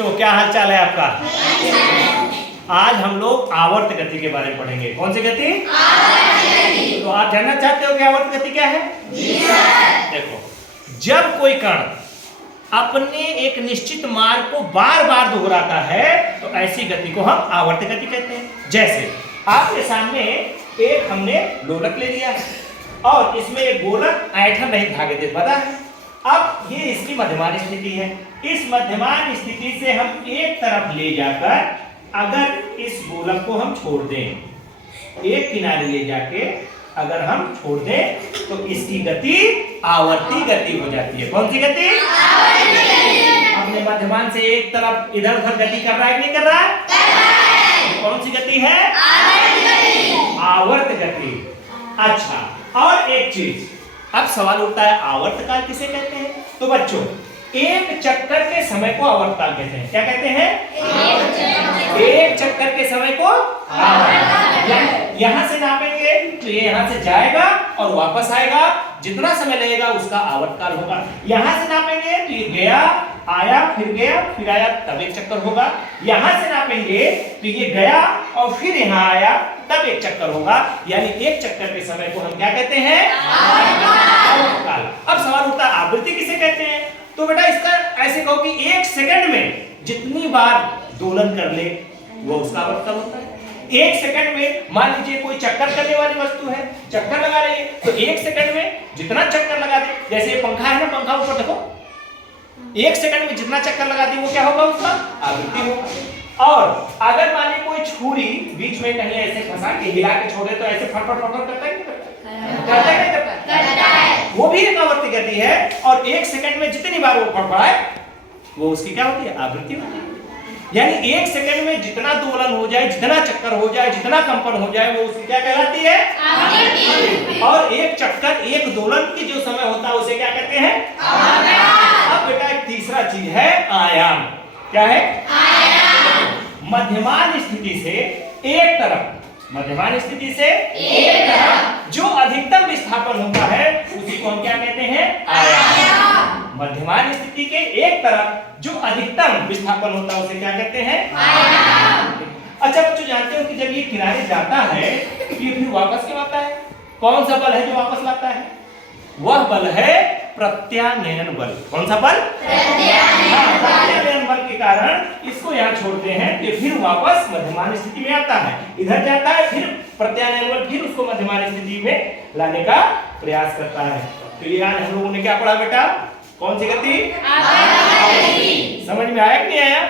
बच्चों, क्या हाल चाल है आपका? आज हम लोग आवर्त गति के बारे में पढ़ेंगे। कौन सी गति? तो आप जानना चाहते हो कि आवर्त गति क्या है? देखो, जब कोई कण अपने एक निश्चित मार्ग को बार बार दोहराता है तो ऐसी गति को हम आवर्त गति कहते हैं। जैसे आपके सामने एक हमने लोलक ले लिया है और इसमें एक गोलक ऐंठन रहित धागे से बंधा है। अब ये इसकी मध्यमान स्थिति है। इस मध्यमान स्थिति से हम एक तरफ ले जाकर अगर इस गोलक को हम छोड़ दें, एक किनारे ले जाके अगर हम छोड़ दें तो इसकी गति आवर्ती गति हो जाती है। कौन सी गति? अपने मध्यमान से एक तरफ इधर उधर गति कर रहा है कि नहीं कर रहा है? तो कौन सी गति है? आवर्त गति। अच्छा, और एक चीज अब सवाल उठता है, आवर्त काल किसे कहते हैं? तो बच्चों, एक चक्कर के समय को आवर्त काल कहते हैं। क्या कहते हैं? एक चक्कर के समय को आवर्त। यहां से नापेंगे तो ये यहां से जाएगा और वापस आएगा, जितना समय लगेगा उसका आवर्त काल होगा। यहां से नापेंगे तो ये गया, आया, फिर आया, तब एक चक्कर होगा। यहां से नापेंगे तो ये गया और फिर यहां आया, तब एक चक्कर होगा। यानी एक चक्कर के समय को हम क्या कहते हैं? आवर्त काल। अब सवाल उठता है, आवृत्ति किसे कहते हैं? तो बेटा इसका ऐसे कहो कि एक सेकंड में जितनी बार दोलन कर ले वो उसका आवर्त काल होता है। एक सेकंड में मान लीजिए कोई चक्कर करने वाली वस्तु है, चक्कर लगा रही है, तो एक सेकंड में जितना चक्कर लगा दे, जैसे ये पंखा है ना, पंखा ऊपर देखो, एक सेकंड में जितना चक्कर लगा दे वो क्या होगा? उसका आवृत्ति होगा। और अगर मान लीजिए कोई छुरी बीच में कहीं ऐसे फंसा के हिला के छोड़े तो ऐसे फटफट करता है, करता है। वो भी एक आवर्ती गति है और एक सेकंड में जितनी बार वो फड़फड़ाए वो उसकी क्या होती है? आवृत्ति होती है। यानी एक सेकंड में जितना दोलन हो जाए, जितना चक्कर हो जाए, जितना कंपन हो जाए वो उसकी क्या कहलाती है? आवृत्ति। और एक चक्कर, एक दोलन की जो समय होता है उसे क्या कहते हैं? अब बेटा एक तीसरा चीज है आयाम। क्या है? आयाम। मध्यमान स्थिति से एक तरफ, मध्यमान स्थिति से एक तरफ जो अधिकतम विस्थापन होता है उसी को हम क्या कहते हैं? आयाम। मध्यमान स्थिति के एक तरफ जो अधिकतम विस्थापन होता है उसे क्या कहते हैं? आयाम। अच्छा बच्चों, जानते हो कि जब ये किनारे जाता है तो ये फिर वापस क्यों आता है? कौन सा बल है जो वापस लाता है? वह बल है प्रत्यानयन बल। कौन सा बल? प्रत्यानयन बल के कारण इसको यहाँ छोड़ते हैं तो फिर वापस मध्यमान स्थिति में आता है। इधर जाता है, फिर प्रत्यानयन बल फिर उसको मध्यमान स्थिति में लाने का प्रयास करता है। तो ये आज हम लोगों ने क्या पढ़ा बेटा? कौन सी गति? समझ में आया कि नहीं आया?